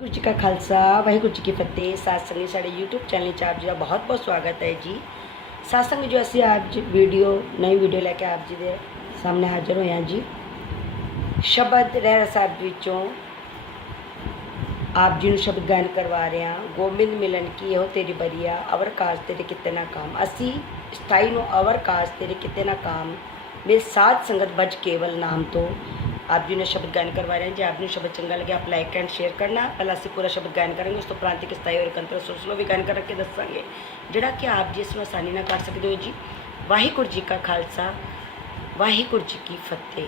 ਗੁਰੂ ਜੀ ਕਾ ਖਾਲਸਾ, ਵਾਹਿਗੁਰੂ ਜੀ ਕੀ ਫਤਿਹ। ਸਾਧ ਸਾਡੇ YouTube ਚੈਨਲ 'ਚ ਆਪ ਜੀ ਦਾ ਬਹੁਤ ਬਹੁਤ ਸਵਾਗਤ ਹੈ ਜੀ। ਸਾਧ ਜੋ ਅਸੀਂ ਅੱਜ ਵੀਡੀਓ ਨਈ ਵੀਡੀਓ ਲੈ ਕੇ ਆਪ ਜੀ ਦੇ ਸਾਹਮਣੇ ਹਾਜ਼ਰ ਹੋਏ ਹਾਂ ਜੀ। ਸ਼ਬਦ ਰਹਿਰਾ ਸਾਹਿਬ ਵਿੱਚੋਂ ਆਪ ਜੀ ਨੂੰ ਸ਼ਬਦ ਗਾਇਨ ਕਰਵਾ ਰਹੇ ਹਾਂ। ਗੋਬਿੰਦ ਮਿਲਨ ਕੀ ਇਹੋ ਤੇਰੀ ਬਰੀਆ, ਅਵਰ ਕਾਜ ਤੇਰੇ ਕਿਤੇ ਨਾ ਕਾਮ। ਅਸੀਂ ਸਤਾਈ ਨੂੰ ਅਵਰ ਕਾਜ ਤੇਰੇ ਕਿਤੇ ਨਾ ਕਾਮ। ਮੇਰੇ ਸਾਥ ਸੰਗਤ ਬਜ ਕੇਵਲ ਨਾਮ ਤੋਂ। ਆਪ ਜੀ ਨੇ ਸ਼ਬਦ ਗਾਇਨ ਕਰਵਾ ਰਹੇ ਹਾਂ ਜੇ ਆਪ ਨੂੰ ਸ਼ਬਦ ਚੰਗਾ ਲੱਗਿਆ ਆਪ ਲਾਈਕ ਐਂਡ ਸ਼ੇਅਰ ਕਰਨਾ ਪਹਿਲਾਂ ਅਸੀਂ ਪੂਰਾ ਸ਼ਬਦ ਗਾਇਨ ਕਰਾਂਗੇ ਉਸ ਤੋਂ ਉਪਰੰਤ ਇੱਕ ਸਤਾਈ ਔਰ ਕੰਤਰ ਸੁਰ ਸਲੋ ਵੀ ਗਾਇਨ ਕਰਕੇ ਦੱਸਾਂਗੇ ਜਿਹੜਾ ਕਿ ਆਪ ਜੀ ਇਸ ਨੂੰ ਆਸਾਨੀ ਨਾਲ ਕਰ ਸਕਦੇ ਹੋ ਜੀ ਵਾਹਿਗੁਰੂ ਜੀ ਕਾ ਖਾਲਸਾ ਵਾਹਿਗੁਰੂ ਜੀ ਕੀ ਫਤਿਹ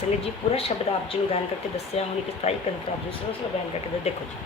भाषा में जी, पूरा शब्द आप जी गायन करके दसिया हूँ किस तरह एक आप जी स्लो गायन करके दे देखो जी।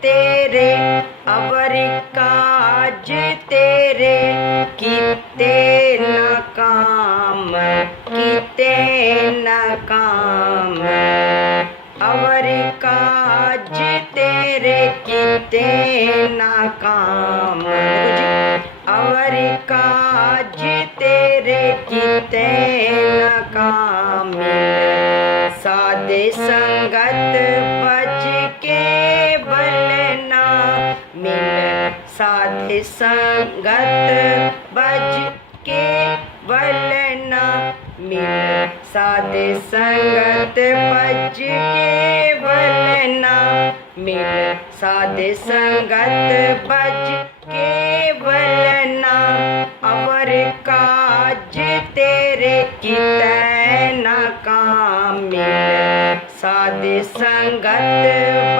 तेरे, अवर काज तेरे किते साथ संगत बज के वलना मिल। साथ संगत बज के वलना मिल। साथ संगत बज के वलना, अवर काज तेरे की काम मिल। साथ संगत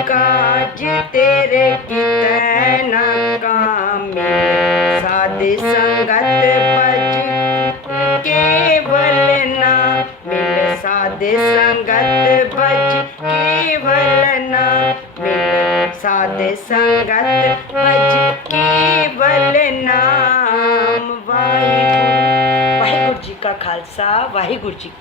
काज तेरे की काम कामे साध संगत बच केवल ना मिल। साध संगत बच केवल ना मिल। साध संगत बच केवल नाम वाहिगुरु। वाहिगुरु जी का खालसा, वाहिगुरु जी की